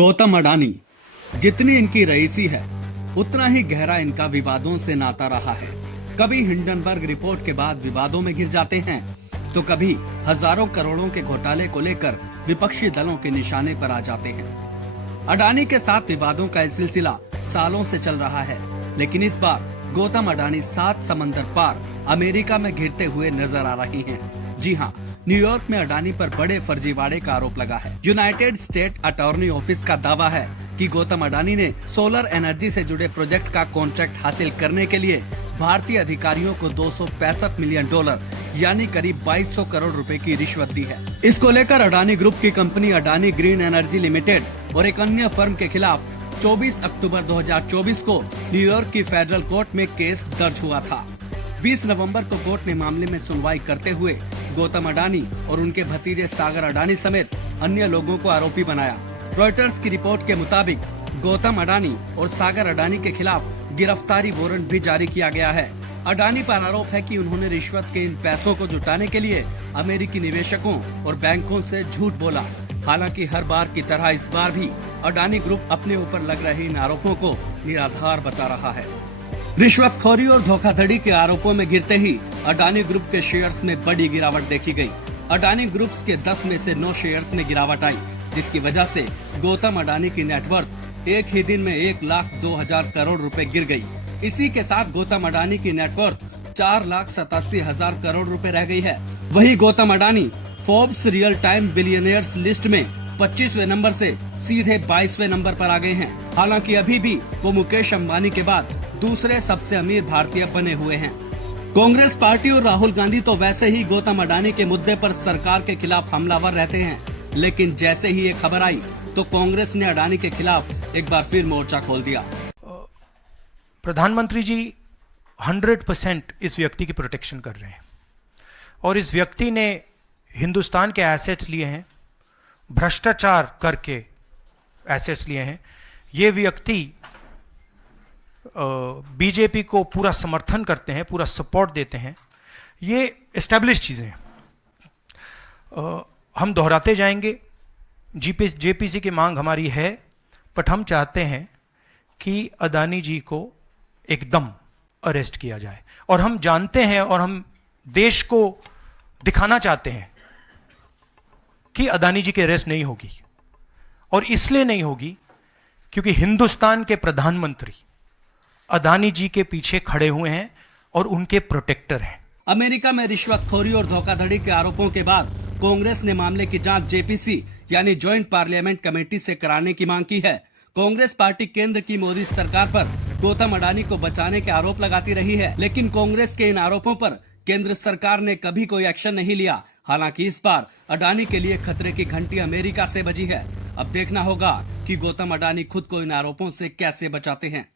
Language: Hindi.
गौतम अडानी, जितनी इनकी रईसी है उतना ही गहरा इनका विवादों से नाता रहा है। कभी हिंडनबर्ग रिपोर्ट के बाद विवादों में घिर जाते हैं तो कभी हजारों करोड़ों के घोटाले को लेकर विपक्षी दलों के निशाने पर आ जाते हैं। अडानी के साथ विवादों का यह सिलसिला सालों से चल रहा है, लेकिन इस बार गौतम अडानी 7 समंदर पार अमेरिका में घिरते हुए नजर आ रही हैं। जी हां, न्यूयॉर्क में अडानी पर बड़े फर्जीवाड़े का आरोप लगा है। यूनाइटेड स्टेट अटॉर्नी ऑफिस का दावा है कि गौतम अडानी ने सोलर एनर्जी से जुड़े प्रोजेक्ट का कॉन्ट्रैक्ट हासिल करने के लिए भारतीय अधिकारियों को $265 मिलियन यानी करीब 2200 करोड़ रुपए की रिश्वत दी है। इसको लेकर अडानी ग्रुप की company Adani green energy limited और एक अन्य फर्म के खिलाफ 24 अक्टूबर 2024 को न्यूयॉर्क की फेडरल कोर्ट में केस दर्ज हुआ था। 20 नवंबर को कोर्ट ने मामले में सुनवाई करते हुए गौतम अडानी और उनके भतीजे सागर अडानी समेत अन्य लोगों को आरोपी बनाया। रॉयटर्स की रिपोर्ट के मुताबिक गौतम अडानी और सागर अडानी के खिलाफ गिरफ्तारी वारंट भी जारी किया गया है। अडानी पर आरोप है कि उन्होंने रिश्वत के इन पैसों को जुटाने के लिए अमेरिकी निवेशकों और बैंकों से झूठ बोला। हालांकि हर बार की तरह इस बार भी अडानी ग्रुप अपने ऊपर लग रहे इन आरोपों को निराधार बता रहा है। रिश्वतखोरी और धोखाधड़ी के आरोपों में गिरते ही अडानी ग्रुप के शेयर्स में बड़ी गिरावट देखी गई। अडानी ग्रुप्स के 10 में से 9 शेयर्स में गिरावट आई, जिसकी वजह से गौतम अडानी की नेटवर्थ एक ही दिन में 1,02,000 करोड़ रुपए गिर गई। इसी के साथ गौतम अडानी की नेटवर्थ 4,87,000 करोड़ रुपए रह गई है। वही Gautam Adani Forbes real time billionaires list में 25वें नंबर से सीधे 22वें नंबर पर आ गए हैं। हालांकि अभी भी वो मुकेश अंबानी के बाद दूसरे सबसे अमीर भारतीय बने हुए हैं। कांग्रेस पार्टी और राहुल गांधी तो वैसे ही गौतम अडानी के मुद्दे पर सरकार के खिलाफ हमलावर रहते हैं, लेकिन जैसे ही ये खबर आई तो कांग्रेस ने अडानी के खिलाफ एक बार फिर मोर्चा खोल दिया। प्रधानमंत्री जी 100% इस व्यक्ति की प्रोटेक्शन कर रहे हैं और इस व्यक्ति ने हिंदुस्तान के एसेट्स लिए हैं, भ्रष्टाचार करके एसेट्स लिए हैं। ये व्यक्ति बीजेपी को पूरा समर्थन करते हैं, पूरा सपोर्ट देते हैं। ये एस्टैब्लिश चीज़ें हैं। हम दोहराते जाएंगे। जेपीसी की मांग हमारी है, बट हम चाहते हैं कि अडानी जी को एकदम अरेस्ट किया जाए। और हम जानते हैं और हम देश को दिखाना चाहते हैं कि अडानी जी की अरेस्ट नहीं होगी, और इसलिए नहीं होगी क्योंकि हिंदुस्तान के प्रधानमंत्री अडानी जी के पीछे खड़े हुए हैं और उनके प्रोटेक्टर हैं। अमेरिका में रिश्वतखोरी और धोखाधड़ी के आरोपों के बाद कांग्रेस ने मामले की जांच जेपीसी यानी ज्वाइंट पार्लियामेंट कमेटी से कराने की मांग की है। कांग्रेस पार्टी केंद्र की मोदी सरकार पर गौतम अडानी को बचाने के आरोप लगाती रही है, लेकिन कांग्रेस के इन आरोपों पर केंद्र सरकार ने कभी कोई एक्शन नहीं लिया। हालांकि इस बार अडानी के लिए खतरे की घंटी अमेरिका से बजी है। अब देखना होगा कि गौतम अडानी खुद को इन आरोपों से कैसे बचाते हैं।